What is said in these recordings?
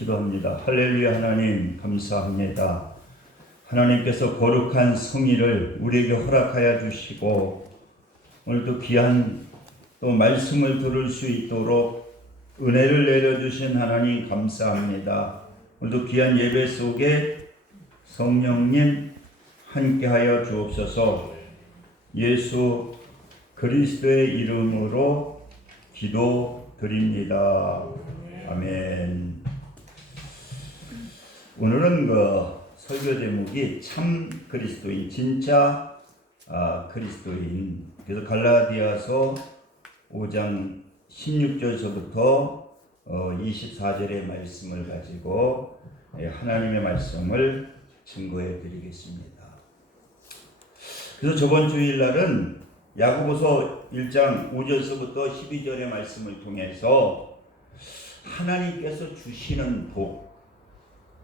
기도합니다. 할렐루야. 하나님 감사합니다. 하나님께서 거룩한 성의를 우리에게 허락하여 주시고 오늘도 귀한 또 말씀을 들을 수 있도록 은혜를 내려주신 하나님 감사합니다. 오늘도 귀한 예배 속에 성령님 함께하여 주옵소서. 예수 그리스도의 이름으로 기도드립니다. 아멘. 오늘은 설교 제목이 참 그리스도인, 진짜 그리스도인. 그래서 갈라디아서 5장 16절서부터 24절의 말씀을 가지고 하나님의 말씀을 증거해 드리겠습니다. 그래서 저번 주일날은 야고보서 1장 5절서부터 12절의 말씀을 통해서 하나님께서 주시는 복,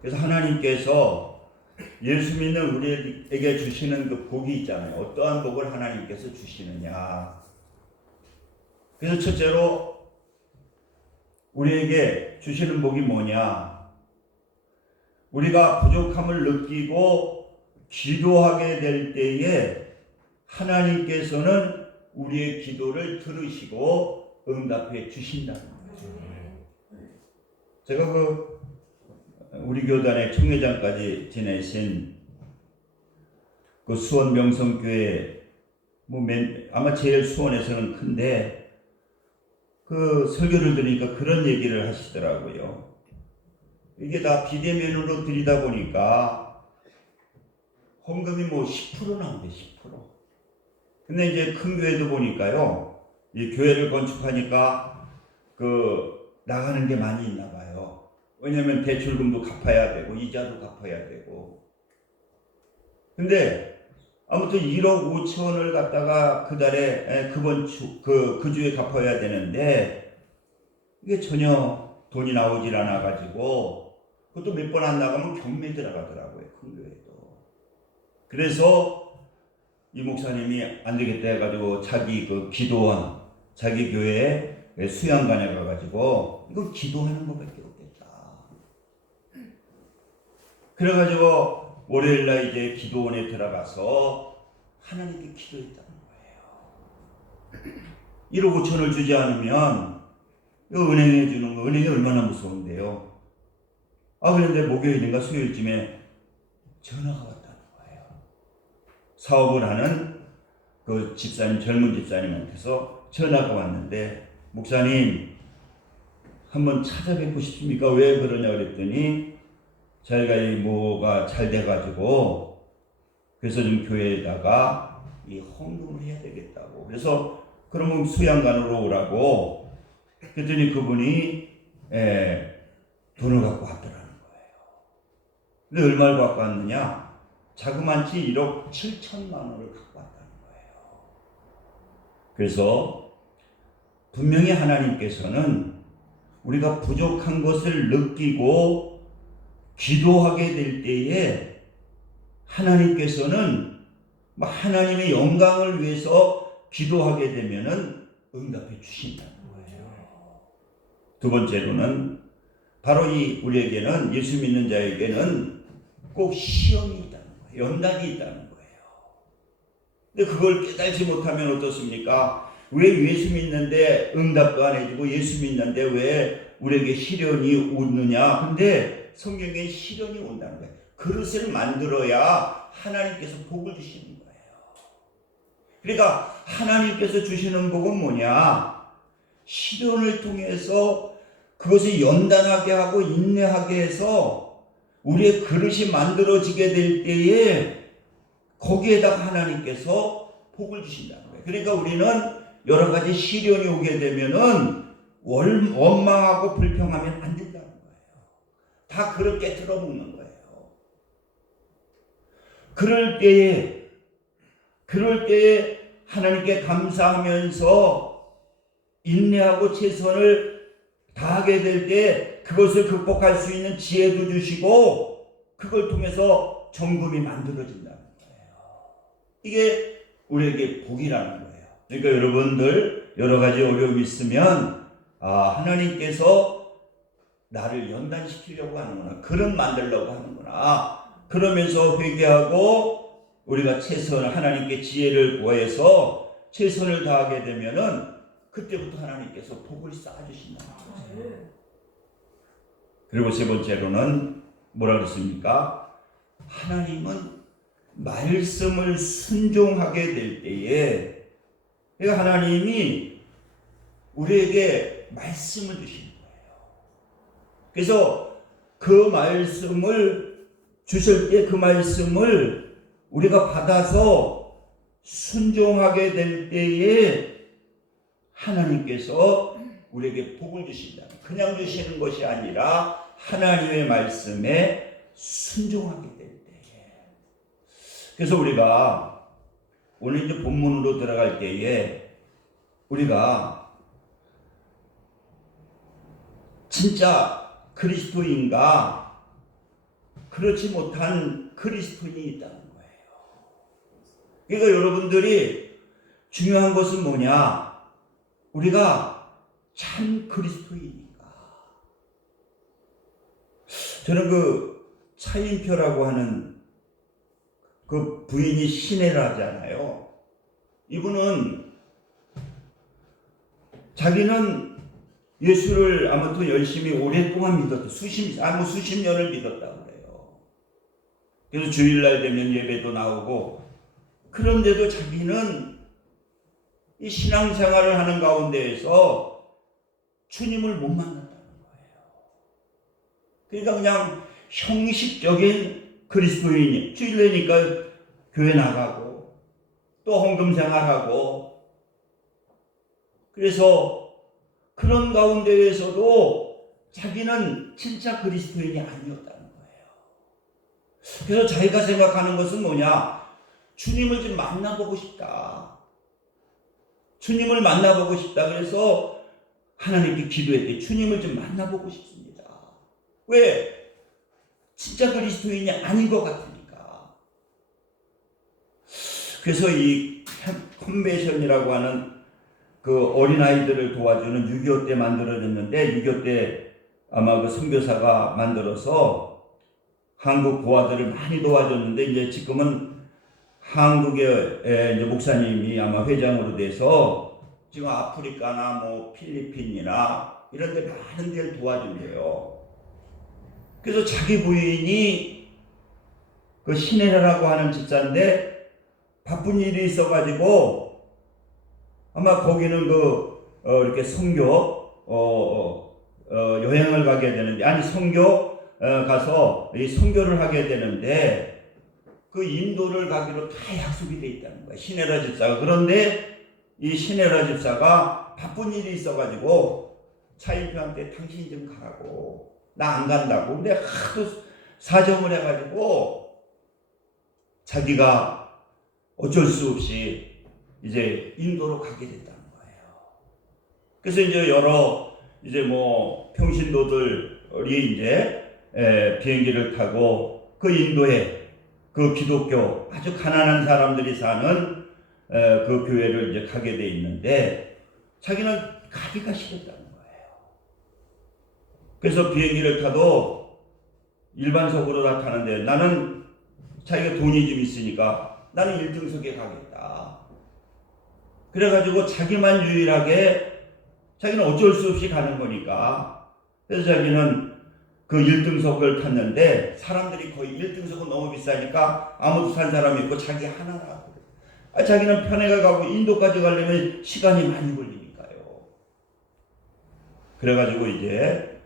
그래서 하나님께서 예수 믿는 우리에게 주시는 그 복이 있잖아요. 어떠한 복을 하나님께서 주시느냐. 그래서 첫째로 우리에게 주시는 복이 뭐냐. 우리가 부족함을 느끼고 기도하게 될 때에 하나님께서는 우리의 기도를 들으시고 응답해 주신다는 거죠. 제가 우리 교단의 총회장까지 지내신 그 수원 명성교회 아마 제일 수원에서는 큰데 그 설교를 들으니까 그런 얘기를 하시더라고요. 이게 다 비대면으로 드리다 보니까 헌금이 10% 나온대, 10%. 근데 이제 큰 교회도 보니까요, 이 교회를 건축하니까 나가는 게 많이 있나 봐요. 왜냐면 대출금도 갚아야 되고, 이자도 갚아야 되고. 근데 아무튼 1억 5천을 갖다가 그 달에, 그 주에 갚아야 되는데, 이게 전혀 돈이 나오질 않아가지고, 그것도 몇 번 안 나가면 경매 들어가더라고요, 큰 교회도. 그래서 이 목사님이 안 되겠다 해가지고 자기 기도원, 자기 교회에 수양관에 가가지고 이거 기도하는 것밖에 없겠다. 그래가지고 월요일날 이제 기도원에 들어가서 하나님께 기도했다는 거예요. 1억 5천을 주지 않으면 이거 은행에 주는 거, 은행이 얼마나 무서운데요. 그런데 목요일인가 수요일쯤에 전화가 왔다. 사업을 하는 그 집사님, 젊은 집사님한테서 전화가 왔는데, 목사님 한번 찾아뵙고 싶습니까? 왜 그러냐 그랬더니 자기가 뭐가 잘 돼가지고 그래서 좀 교회에다가 이 헌금을 해야 되겠다고. 그래서 그러면 수양관으로 오라고. 그랬더니 그분이 돈을 갖고 왔더라는 거예요. 근데 얼마를 갖고 왔느냐? 자그만치 1억 7천만 원을 갖고 왔다는 거예요. 그래서 분명히 하나님께서는 우리가 부족한 것을 느끼고 기도하게 될 때에 하나님께서는 하나님의 영광을 위해서 기도하게 되면은 응답해 주신다는 거예요. 두 번째로는 바로 우리에게는, 예수 믿는 자에게는 꼭 시험이 있다. 연단이 있다는 거예요. 근데 그걸 깨달지 못하면 어떻습니까? 왜 예수 믿는데 응답도 안 해주고 예수 믿는데 왜 우리에게 시련이 오느냐? 근데 성경에 시련이 온다는 거예요. 그릇을 만들어야 하나님께서 복을 주시는 거예요. 그러니까 하나님께서 주시는 복은 뭐냐? 시련을 통해서 그것을 연단하게 하고 인내하게 해서 우리의 그릇이 만들어지게 될 때에 거기에다가 하나님께서 복을 주신다는 거예요. 그러니까 우리는 여러 가지 시련이 오게 되면은 원망하고 불평하면 안 된다는 거예요. 다 그렇게 들어먹는 거예요. 그럴 때에 하나님께 감사하면서 인내하고 최선을 다하게 될 때 그것을 극복할 수 있는 지혜도 주시고 그걸 통해서 정금이 만들어진다는 거예요. 이게 우리에게 복이라는 거예요. 그러니까 여러분들 여러 가지 어려움이 있으면 하나님께서 나를 연단시키려고 하는구나. 그런 만들려고 하는구나. 그러면서 회개하고 우리가 최선을 하나님께 지혜를 구해서 최선을 다하게 되면은 그때부터 하나님께서 복을 쌓아주신다. 그리고 세 번째로는 뭐라 그랬습니까? 하나님은 말씀을 순종하게 될 때에 그러니까 하나님이 우리에게 말씀을 주시는 거예요. 그래서 그 말씀을 주실 때 그 말씀을 우리가 받아서 순종하게 될 때에 하나님께서 우리에게 복을 주신다. 그냥 주시는 것이 아니라 하나님의 말씀에 순종하게 될 때에. 그래서 우리가 오늘 이제 본문으로 들어갈 때에 우리가 진짜 그리스도인가 그렇지 못한 그리스도인이 있다는 거예요. 그러니까 여러분들이 중요한 것은 뭐냐? 우리가 참 그리스도인인가? 저는 그 차인표라고 하는 그 부인이 신해를 하잖아요. 이분은 자기는 예수를 아무튼 열심히 오랫동안 믿었다. 수십 년을 믿었다고 그래요. 그래서 주일날 되면 예배도 나오고 그런데도 자기는 이 신앙생활을 하는 가운데에서 주님을 못 만났다는 거예요. 그러니까 그냥 형식적인 그리스도인이 주일내니까 교회 나가고 또 헌금생활하고 그래서 그런 가운데에서도 자기는 진짜 그리스도인이 아니었다는 거예요. 그래서 자기가 생각하는 것은 뭐냐? 주님을 좀 만나보고 싶다. 주님을 만나보고 싶다. 그래서 하나님께 기도했대. 주님을 좀 만나보고 싶습니다. 왜? 진짜 그리스도인이 아닌 것 같으니까. 그래서 이 컨베이션이라고 하는 그 어린아이들을 도와주는 6.25 때 만들어졌는데 6.25 때 아마 그 선교사가 만들어서 한국 고아들을 많이 도와줬는데 이제 지금은 한국의 이제 목사님이 아마 회장으로 돼서 지금 아프리카나 뭐 필리핀이나 이런 데 많은 데를 도와준대요. 그래서 자기 부인이 그 신혜라고 하는 집사인데 바쁜 일이 있어가지고 아마 거기는 이렇게 선교 여행을 가게 되는데 아니 선교 가서 이 선교를 하게 되는데 그 인도를 가기로 다 약속이 돼 있다는 거야. 신혜라 집사가. 그런데 이 신혜라 집사가 바쁜 일이 있어가지고 차인표한테 당신이 좀 가라고. 나 안 간다고. 근데 하도 사정을 해가지고 자기가 어쩔 수 없이 이제 인도로 가게 됐다는 거예요. 그래서 이제 여러 이제 뭐 평신도들이 이제 비행기를 타고 그 인도에 그 기독교 아주 가난한 사람들이 사는 그 교회를 이제 가게 돼 있는데 자기는 가기가 싫었다는 거예요. 그래서 비행기를 타도 일반석으로 다 타는데 나는 자기가 돈이 좀 있으니까 나는 1등석에 가겠다. 그래가지고 자기만 유일하게 자기는 어쩔 수 없이 가는 거니까 그래서 자기는 그 1등석을 탔는데 사람들이 거의 1등석은 너무 비싸니까 아무도 산 사람이 없고 자기 하나라고. 자기는 편해가 가고 인도까지 가려면 시간이 많이 걸리니까요. 그래가지고 이제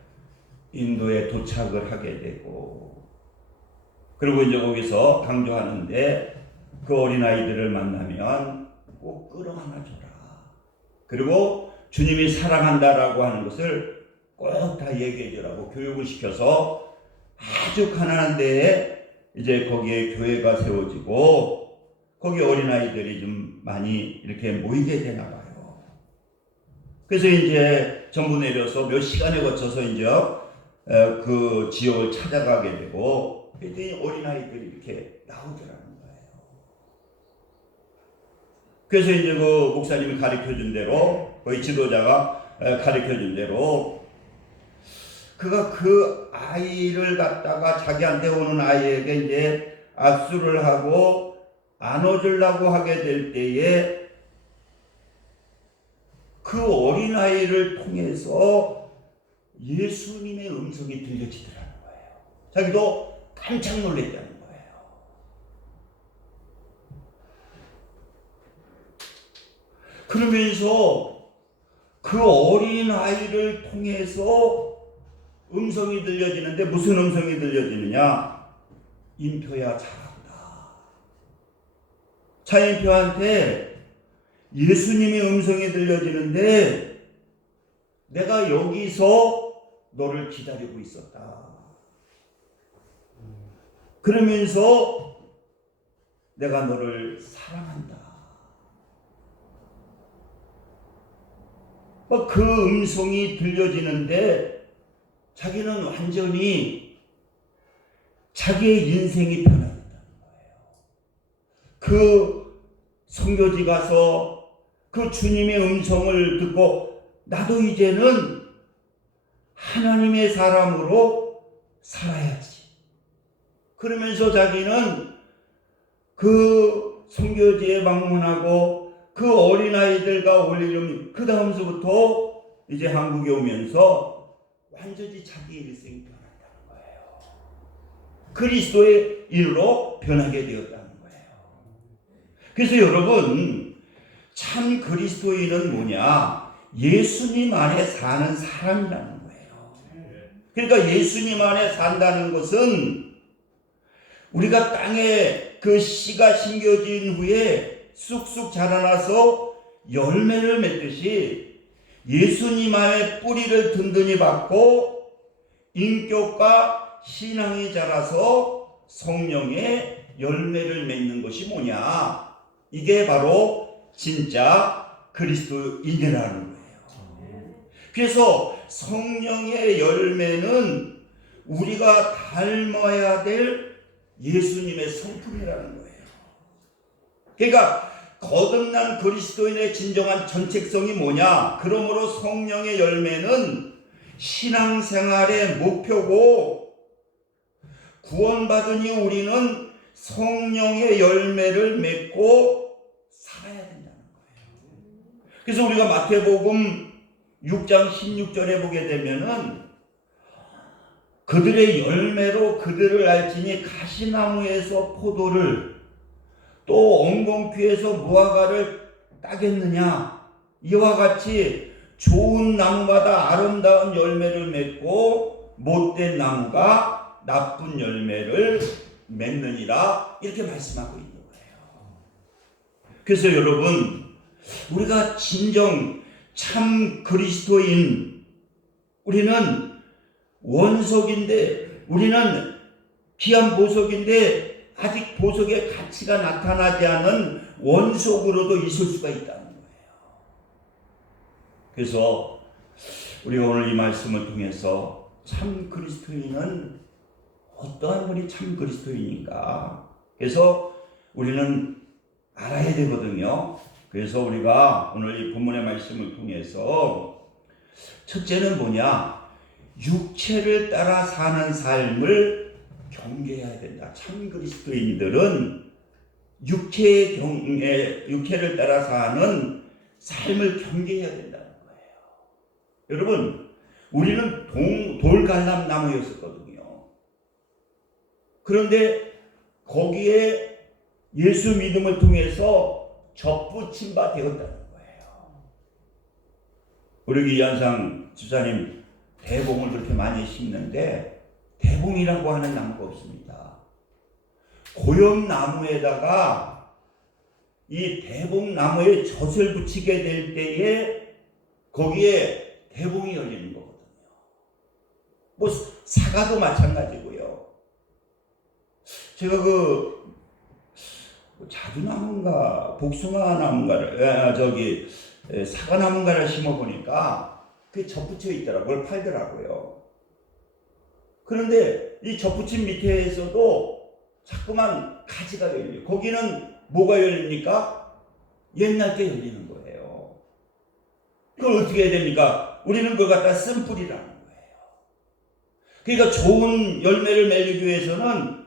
인도에 도착을 하게 되고 그리고 이제 거기서 강조하는데 그 어린아이들을 만나면 꼭 끌어 안아줘라. 그리고 주님이 사랑한다라고 하는 것을 꼭 다 얘기해 주라고 교육을 시켜서 아주 가난한 데에 이제 거기에 교회가 세워지고 거기 어린아이들이 좀 많이 이렇게 모이게 되나 봐요. 그래서 이제 전부 내려서 몇 시간에 거쳐서 이제 그 지역을 찾아가게 되고 그랬더니 어린아이들이 이렇게 나오더라는 거예요. 그래서 이제 그 목사님이 가르쳐 준 대로 거의 지도자가 가르쳐 준 대로 그가 그 아이를 갖다가 자기한테 오는 아이에게 이제 악수를 하고 안아주려고 하게 될 때에 그 어린아이를 통해서 예수님의 음성이 들려지더라는 거예요. 자기도 깜짝 놀랐다는 거예요. 그러면서 그 어린아이를 통해서 음성이 들려지는데 무슨 음성이 들려지느냐? 인표야 잘한다. 차인표한테 예수님의 음성이 들려지는데 내가 여기서 너를 기다리고 있었다. 그러면서 내가 너를 사랑한다. 그 음성이 들려지는데 자기는 완전히 자기의 인생이 변화된다는 거예요. 그 선교지 가서 그 주님의 음성을 듣고 나도 이제는 하나님의 사람으로 살아야지. 그러면서 자기는 그 선교지에 방문하고 그 어린아이들과 올리려면 그 다음서부터 이제 한국에 오면서 완전히 자기의 일생이 변한다는 거예요. 그리스도의 일로 변하게 되었다는 거예요. 그래서 여러분, 참 그리스도인은 뭐냐? 예수님 안에 사는 사람이라는 거예요. 그러니까 예수님 안에 산다는 것은 우리가 땅에 그 씨가 심겨진 후에 쑥쑥 자라나서 열매를 맺듯이 예수님 안에 뿌리를 든든히 받고 인격과 신앙이 자라서 성령의 열매를 맺는 것이 뭐냐? 이게 바로 진짜 그리스도인이라는 거예요. 그래서 성령의 열매는 우리가 닮아야 될 예수님의 성품이라는 거예요. 그러니까 거듭난 그리스도인의 진정한 전책성이 뭐냐? 그러므로 성령의 열매는 신앙생활의 목표고 구원받으니 우리는 성령의 열매를 맺고 살아야 된다는 거예요. 그래서 우리가 마태복음 6장 16절에 보게 되면은 그들의 열매로 그들을 알지니 가시나무에서 포도를 또 엉겅퀴에서 무화과를 따겠느냐? 이와 같이 좋은 나무마다 아름다운 열매를 맺고 못된 나무가 나쁜 열매를 맺느니라, 이렇게 말씀하고 있는 거예요. 그래서 여러분, 우리가 진정 참 그리스도인, 우리는 원석인데, 우리는 귀한 보석인데 아직 보석의 가치가 나타나지 않은 원석으로도 있을 수가 있다는 거예요. 그래서 우리가 오늘 이 말씀을 통해서 참 그리스도인은 어떠한 분이 참 그리스도인인가? 그래서 우리는 알아야 되거든요. 그래서 우리가 오늘 이 본문의 말씀을 통해서 첫째는 뭐냐? 육체를 따라 사는 삶을 경계해야 된다. 참 그리스도인들은 육체를 따라 사는 삶을 경계해야 된다는 거예요. 여러분, 우리는 돌갈람나무였었거든요. 그런데 거기에 예수 믿음을 통해서 접붙임 바 되었다는 거예요. 우리 이한상 집사님 대봉을 그렇게 많이 심는데 대봉이라고 하는 나무가 없습니다. 고염나무에다가 이 대봉나무에 젖을 붙이게 될 때에 거기에 대봉이 열리는 거거든요. 뭐 사과도 마찬가지고요. 제가 자두나무인가 복숭아나무인가를 사과나무인가를 심어보니까 그게 젖붙여 있더라고요. 그걸 팔더라고요. 그런데 이 젖붙임 밑에서도 자꾸만 가지가 열려요. 거기는 뭐가 열립니까? 옛날 게 열리는 거예요. 그걸 어떻게 해야 됩니까? 우리는 그걸 갖다 쓴 뿌리라는 거예요. 그러니까 좋은 열매를 맺기 위해서는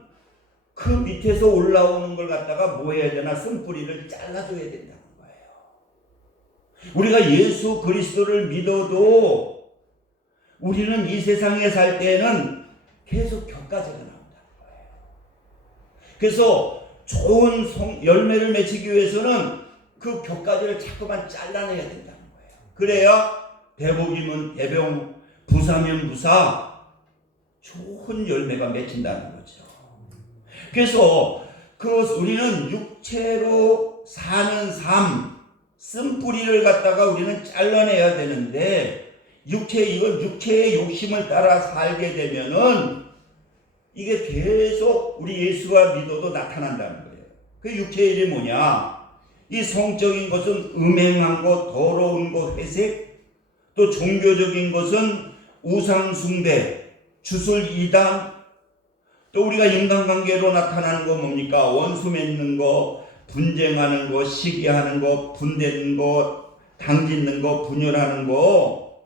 그 밑에서 올라오는 걸 갖다가 뭐 해야 되나? 쓴뿌리를 잘라줘야 된다는 거예요. 우리가 예수 그리스도를 믿어도 우리는 이 세상에 살 때에는 계속 격가지가 나온다는 거예요. 그래서 좋은 열매를 맺기 위해서는 그 격가지를 자꾸만 잘라내야 된다는 거예요. 그래야 대복이면 대병, 부사면 부사, 좋은 열매가 맺힌다는 거죠. 그래서 우리는 육체로 사는 삶, 쓴뿌리를 갖다가 우리는 잘라내야 되는데, 육체의 욕심을 따라 살게 되면은 이게 계속 우리 예수가 믿어도 나타난다는 거예요. 그 육체의 일이 뭐냐? 이 성적인 것은 음행한 것, 더러운 것, 회색, 또 종교적인 것은 우상숭배, 주술 이단, 또 우리가 인간관계로 나타나는 거 뭡니까? 원수 맺는 거, 분쟁하는 거, 시기하는 거, 분대는 거, 당짓는 거, 분열하는 거,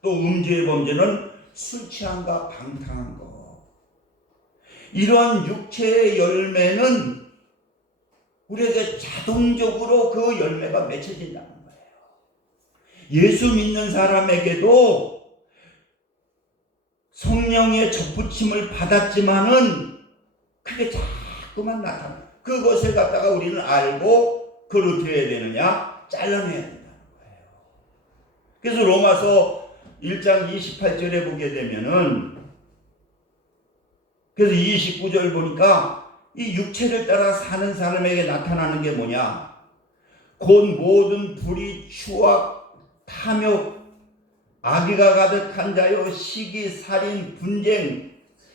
또 음주의 범죄는 술 취함과 방탕한 거. 이런 육체의 열매는 우리에게 자동적으로 그 열매가 맺혀진다는 거예요. 예수 믿는 사람에게도 성령의 접붙임을 받았지만은 그게 자꾸만 나타나. 그것을 갖다가 우리는 알고 그걸 어떻게 해야 되느냐? 잘라내야 된다는 거예요. 그래서 로마서 1장 28절에 보게 되면은, 그래서 29절 보니까 이 육체를 따라 사는 사람에게 나타나는 게 뭐냐? 곧 모든 불의, 추악, 탐욕, 악의가 가득한 자요, 시기, 살인, 분쟁,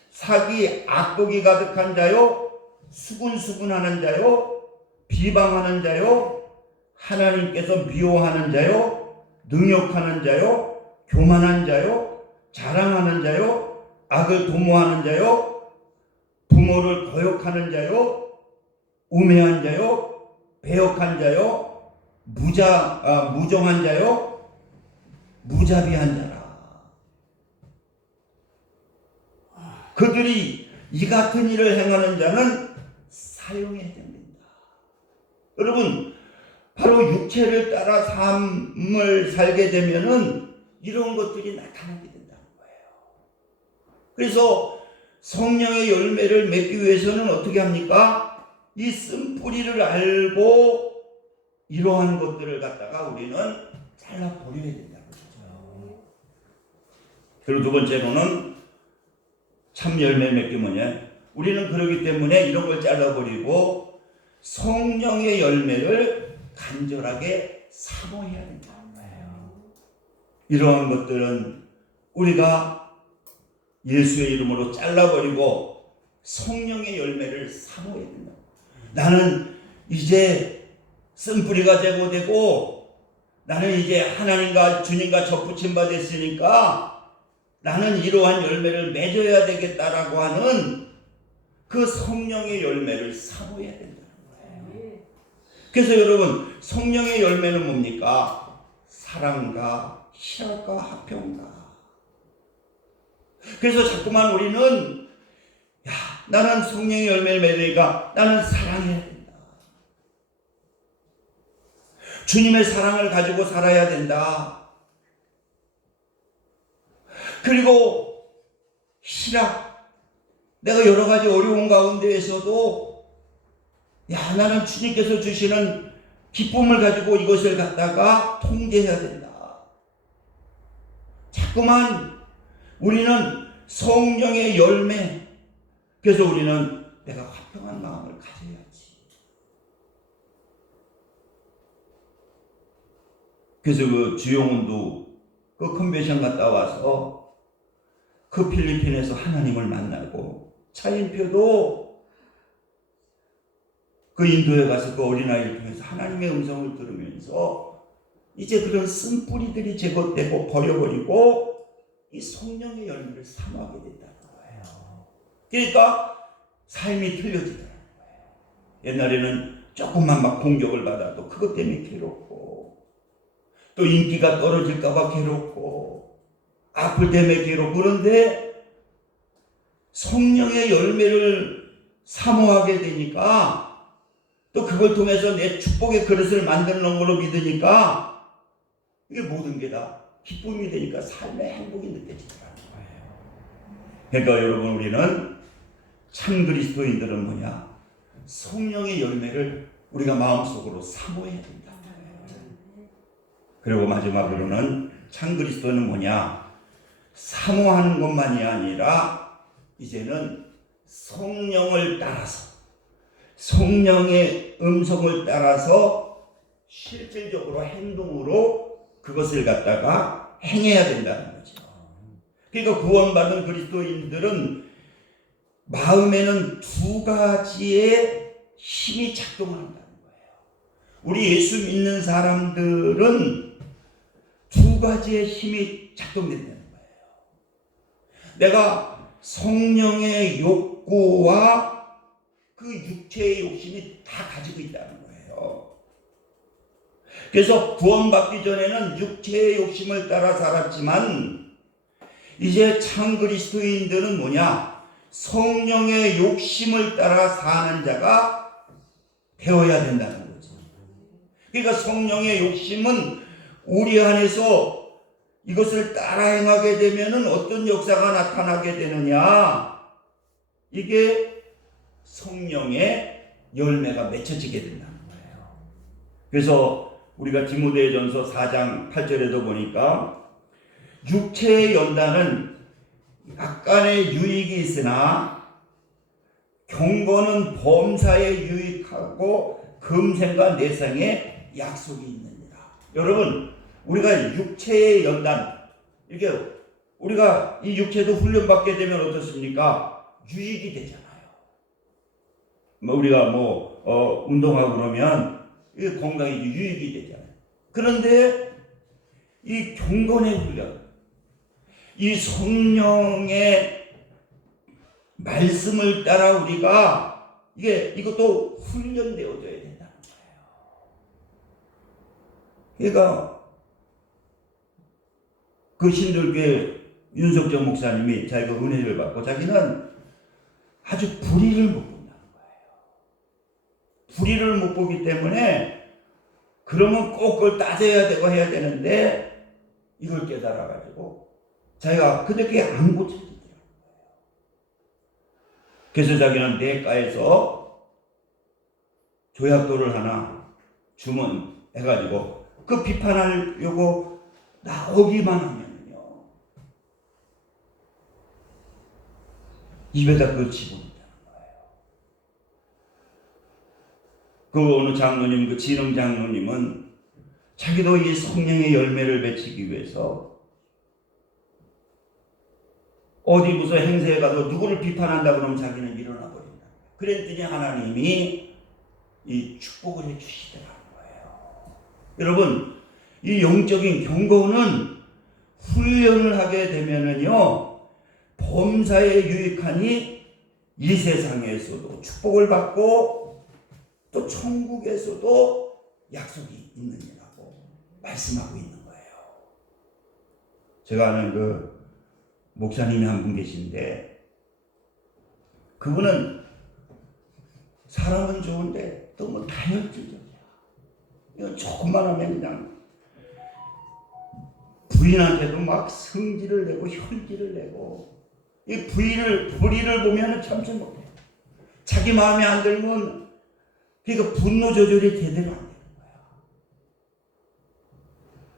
사기, 악독이 가득한 자요, 수군수군하는 자요, 비방하는 자요, 하나님께서 미워하는 자요, 능욕하는 자요, 교만한 자요, 자랑하는 자요, 악을 도모하는 자요, 부모를 거역하는 자요, 우매한 자요, 배역한 자요, 무정한 자요, 무자비한 자라. 그들이 이 같은 일을 행하는 자는 사용해야 됩니다. 여러분, 바로 육체를 따라 삶을 살게 되면은 이런 것들이 나타나게 된다는 거예요. 그래서 성령의 열매를 맺기 위해서는 어떻게 합니까? 이 쓴뿌리를 알고 이러한 것들을 갖다가 우리는 잘라버려야 된다는 거죠. 그리고 두 번째로는 참 열매 맺기 뭐냐? 우리는 그러기 때문에 이런 걸 잘라버리고 성령의 열매를 간절하게 사모해야 된다는 거예요. 이러한 것들은 우리가 예수의 이름으로 잘라버리고 성령의 열매를 사모해야 된다. 나는 이제 쓴뿌리가 제거되고 나는 이제 하나님과 주님과 접붙임 받았으니까 나는 이러한 열매를 맺어야 되겠다라고 하는 그 성령의 열매를 사모해야 된다는 거예요. 그래서 여러분, 성령의 열매는 뭡니까? 사랑과 희락과 화평과. 그래서 자꾸만 우리는 나는 성령의 열매를 맺으니까 나는 사랑해야 된다. 주님의 사랑을 가지고 살아야 된다. 그리고 희락, 내가 여러 가지 어려운 가운데에서도 나는 주님께서 주시는 기쁨을 가지고 이것을 갖다가 통제해야 된다. 자꾸만 우리는 성령의 열매, 그래서 우리는 내가 화평한 마음을 가져야지. 그래서 그 주용훈도 그 컨벤션 갔다 와서 그 필리핀에서 하나님을 만나고, 차인표도 그 인도에 가서 그 어린아이를 통해서 하나님의 음성을 들으면서 이제 그런 쓴뿌리들이 제거되고 버려버리고 이 성령의 열매를 사모하게 된다는 거예요. 그러니까 삶이 틀려지더라는 거예요. 옛날에는 조금만 막 공격을 받아도 그것 때문에 괴롭고, 또 인기가 떨어질까봐 괴롭고, 아플 때문에 괴롭고, 그런데 성령의 열매를 사모하게 되니까 또 그걸 통해서 내 축복의 그릇을 만드는 걸로 믿으니까 이게 모든 게 다 기쁨이 되니까 삶의 행복이 느껴지더라는 거예요. 그러니까 여러분, 우리는 참 그리스도인들은 뭐냐? 성령의 열매를 우리가 마음속으로 사모해야 된다. 그리고 마지막으로는 참 그리스도는 뭐냐? 사모하는 것만이 아니라 이제는 성령을 따라서, 성령의 음성을 따라서 실질적으로 행동으로 그것을 갖다가 행해야 된다는 거죠. 그러니까 구원받은 그리스도인들은 마음에는 두 가지의 힘이 작동한다는 거예요. 우리 예수 믿는 사람들은 두 가지의 힘이 작동된다는 거예요. 내가 성령의 욕구와 그 육체의 욕심이 다 가지고 있다는 거예요. 그래서 구원받기 전에는 육체의 욕심을 따라 살았지만 이제 참 그리스도인들은 뭐냐? 성령의 욕심을 따라 사는 자가 되어야 된다는 거죠. 그러니까 성령의 욕심은 우리 안에서 이것을 따라 행하게 되면은 어떤 역사가 나타나게 되느냐? 이게 성령의 열매가 맺혀지게 된다는 거예요. 그래서 우리가 디모데전서 4장 8절에도 보니까 육체의 연단은 약간의 유익이 있으나 경건은 범사에 유익하고 금생과 내생에 약속이 있느니라. 여러분, 우리가 육체의 연단, 이게 우리가 이 육체도 훈련받게 되면 어떻습니까? 유익이 되잖아요. 우리가 운동하고 그러면 이 건강에 유익이 되잖아요. 그런데 이 경건의 훈련, 이 성령의 말씀을 따라 우리가 이것도 훈련되어져야 된다는 거예요. 그러니까 그 신들교회 윤석정 목사님이 자기가 은혜를 받고 자기는 아주 불의를 못 본다는 거예요. 불의를 못 보기 때문에 그러면 꼭 그걸 따져야 되고 해야 되는데 이걸 깨달아가지고 자기가 근데 그게 안 고쳐지더라고요. 그래서 자기는 내과에서 조약도를 하나 주문해가지고 그 비판하려고 나오기만 하면요 입에다 그걸 집어넣는다는 거예요. 그 어느 장로님, 그 진흥 장로님은 자기도 이 성령의 열매를 맺히기 위해서 어디 무슨 행세에 가도 누구를 비판한다 그러면 자기는 일어나 버린다. 그랬더니 하나님이 이 축복을 해주시더라는 거예요. 여러분, 이 영적인 경건은 훈련을 하게 되면은요 범사에 유익하니 이 세상에서도 축복을 받고 또 천국에서도 약속이 있느니라고 말씀하고 있는 거예요. 제가 아는 그 목사님이 한 분 계신데 그분은 사람은 좋은데 너무 다혈질적이야. 이거 조금만 하면 그냥 부인한테도 막 성질을 내고 혈질을 내고 이 불의를 보면 참지 못해. 자기 마음에 안 들면 그러니까 분노 조절이 제대로 안 되는 거야.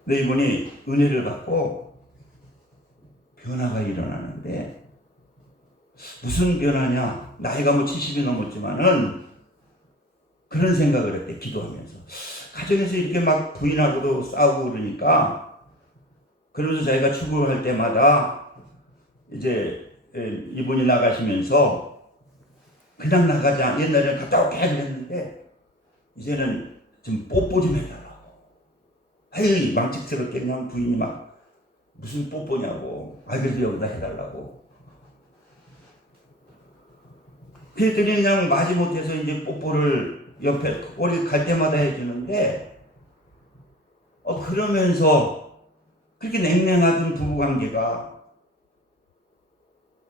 근데 이분이 은혜를 받고 변화가 일어나는데 무슨 변화냐? 나이가 70이 넘었지만은 그런 생각을 했대. 기도하면서 가정에서 이렇게 막 부인하고도 싸우고 그러니까 그러면서 자기가 출근할 때마다 이제 이분이 나가시면서 그냥 나가자. 옛날에는 갔다 올게 그랬는데 이제는 좀 뽀뽀 좀 해달라고. 아이 망측스럽게 그냥 부인이 막 무슨 뽀뽀냐고. 그래도 여기다 해달라고. 그랬더니 그냥 마지못해서 이제 뽀뽀를 옆에 우리 갈 때마다 해주는데 그러면서 그렇게 냉랭하던 부부관계가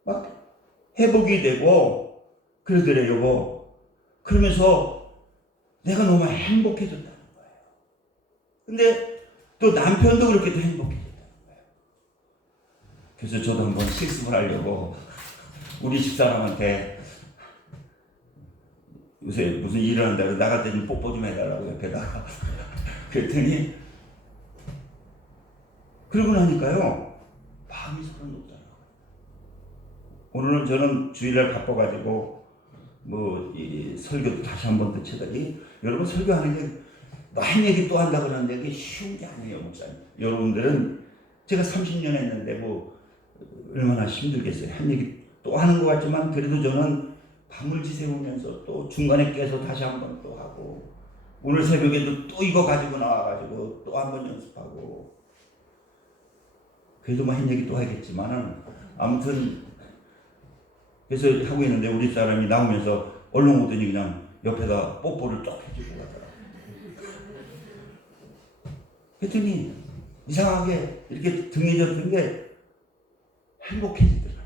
막 회복이 되고 그러더래 여보. 그러면서 내가 너무 행복해졌다는 거예요. 근데 또 남편도 그렇게 또 행복해졌다는 거예요. 그래서 저도 한번 실습을 하려고 우리 집사람한테 요새 무슨 일을 한다고 나갈 때 좀 뽀뽀 좀 해달라고 옆에다가 그랬더니 그러고 나니까요 마음이 서로 높더라고요. 오늘은 저는 주일날 바빠가지고 이 설교도 다시 한번 더 쳐다니 여러분 설교하는 게 많은 얘기 또 한다고 그러는데 그게 쉬운 게 아니에요 목사님. 여러분들은 제가 30년 했는데 얼마나 힘들겠어요. 한 얘기 또 하는 것 같지만 그래도 저는 밤을 지새우면서 또 중간에 깨서 다시 한번 또 하고 오늘 새벽에도 또 이거 가지고 나와가지고 또 한번 연습하고 그래도 한 얘기 또 하겠지만은 아무튼 그래서 하고 있는데 우리 사람이 나오면서 얼른 오더니 그냥 옆에다 뽀뽀를 쫙 해주고 가더라고요. 그랬더니 이상하게 이렇게 등에 졌던 게 행복해지더라고요.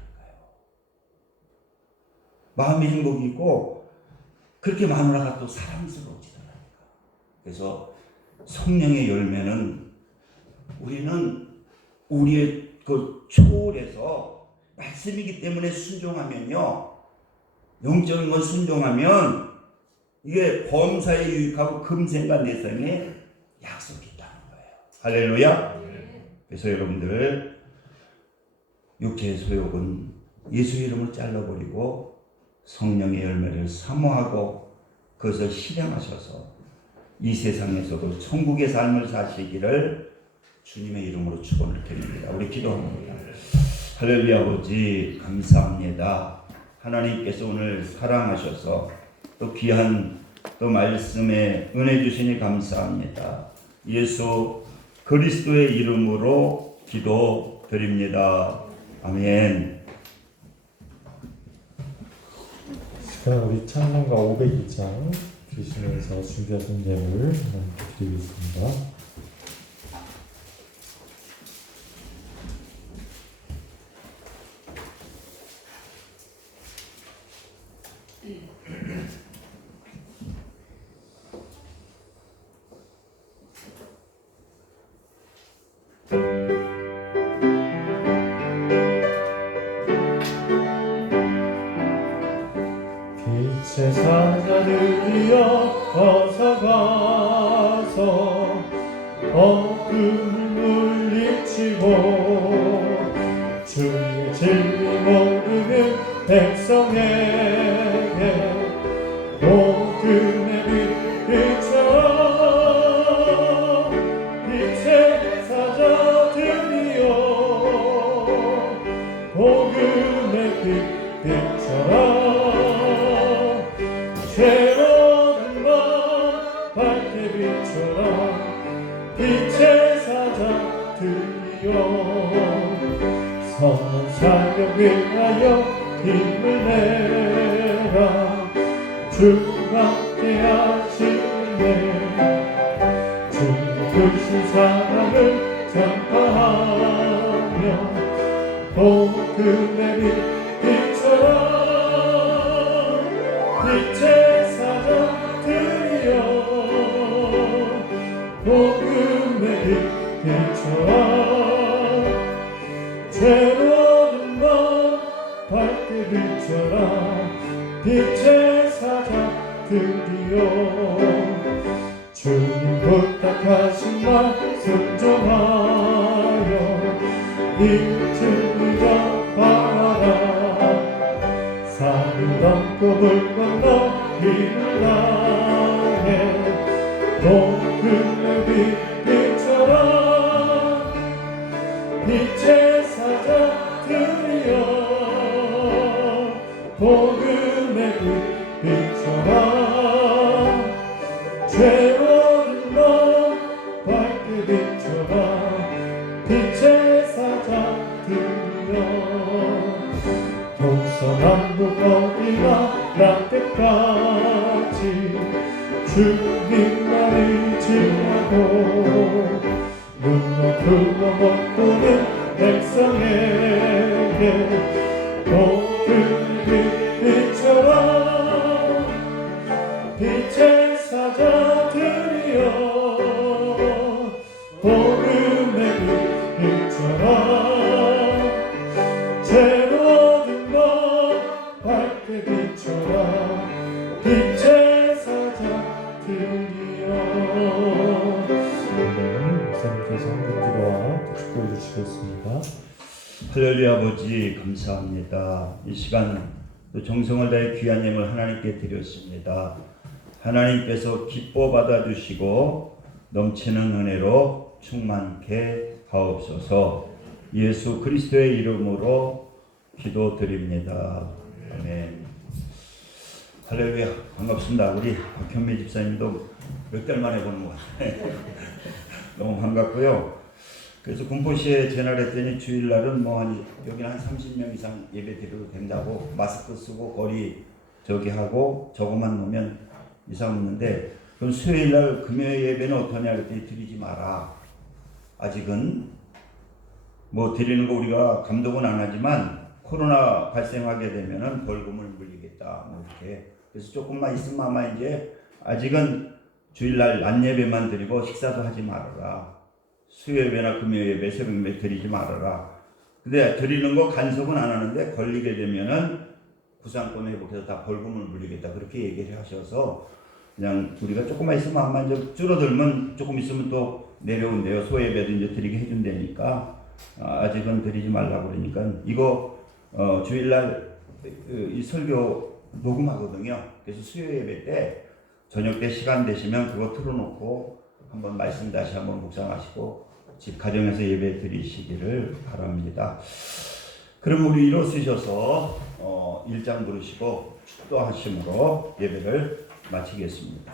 마음의 행복이 있고 그렇게 마누라가 또 사랑스러워지더라고요. 그래서 성령의 열매는 우리는 우리의 그 초월해서 말씀이기 때문에 순종하면요. 영적인 건 순종하면 이게 범사에 유익하고 금생과 내생에 약속이 있다는 거예요. 할렐루야. 그래서 여러분들 육체의 소욕은 예수의 이름을 잘라버리고 성령의 열매를 사모하고 그것을 실행하셔서 이 세상에서도 천국의 삶을 사시기를 주님의 이름으로 축원을 드립니다. 우리 기도합니다. 할렐루야. 아버지 감사합니다. 하나님께서 오늘 사랑하셔서 또 귀한 또 말씀에 은혜 주시니 감사합니다. 예수 그리스도의 이름으로 기도드립니다. 아멘. 자, 우리 찬송가 502장 드리시면서 준비하신 예물 하나님께 드리겠습니다. 빛의 사자들이여 어서 가서 어둠을 물리치고 주의 진리 모르는 백성에게 복음의 빛 비춰라. 빛의 사자들이여 복음의 빛 비춰라. 죄로는 맘 밝게 비춰라. 빛의 사자들이여 선한 사역 위하여 힘을 내라. 주와 함께 하시네. 주의 크신 사랑을 전파하며 복음의 빛 비춰라. 빛의 사자들이여 복음의 빛 비춰라. 죄로는 맘 밝게 비춰라. 빛의 사자들이여 주님 부탁하신 말 순종하여 이 진리 전파하라. 산을 넘고 물 건너 힘을 다해 복음의 빛 비춰라. 빛의 사자들이여 복음의 빛 비춰라. 죄로는 맘 밝게 비춰라. 빛의 사자들이여 동서남북 어디나 라떼까지 주님만 의지하고 눈먼 그거 못 보는 백성에게 복음의 빛 할렐루야 아버지 감사합니다. 이 시간 또 정성을 다해 귀한 예물 하나님께 드렸습니다. 하나님께서 기뻐 받아주시고 넘치는 은혜로 충만케 하옵소서. 예수 그리스도의 이름으로 기도드립니다. 아멘. 할렐루야 반갑습니다. 우리 박현미 집사님도 몇 달 만에 보는 것 같아요. 너무 반갑고요. 그래서 군포시에 전화했더니 주일날은 여기는 한 30명 이상 예배 드려도 된다고 마스크 쓰고 거리 저기 하고 저것만 놓으면 이상 없는데 그럼 수요일날 금요일 예배는 어떠냐 그랬더니 드리지 마라. 아직은 뭐 드리는 거 우리가 감독은 안 하지만 코로나 발생하게 되면은 벌금을 물리겠다 뭐 이렇게. 그래서 조금만 있으면 아마 이제 아직은 주일날 낮 예배만 드리고 식사도 하지 말아라. 수요 예배나 금요 예배, 새벽 예배 드리지 말아라. 근데 드리는 거 간섭은 안 하는데 걸리게 되면은 구상권 회복해서 다 벌금을 물리겠다 그렇게 얘기를 하셔서 그냥 우리가 조금만 있으면 아마 이제 줄어들면 조금 있으면 또 내려온대요. 소 예배도 이제 드리게 해준다니까 아직은 드리지 말라고 그러니까 이거 주일날 이 설교 녹음하거든요. 그래서 수요 예배 때 저녁 때 시간 되시면 그거 틀어놓고 한번 말씀 다시 한번 묵상하시고 집 가정에서 예배 드리시기를 바랍니다. 그럼 우리 일어서셔서 1장 부르시고 축도하심으로 예배를 마치겠습니다.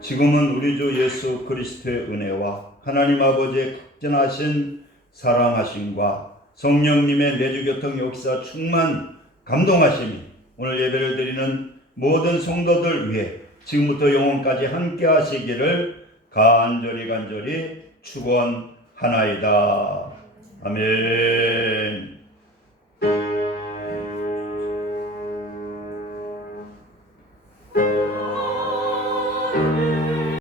지금은 우리 주 예수 그리스도의 은혜와 하나님 아버지의 극진하신 사랑하심과 성령님의 내주교통 역사 충만 감동하심이 오늘 예배를 드리는 모든 성도들 위해 지금부터 영원까지 함께 하시기를 간절히 축원하나이다. 아멘.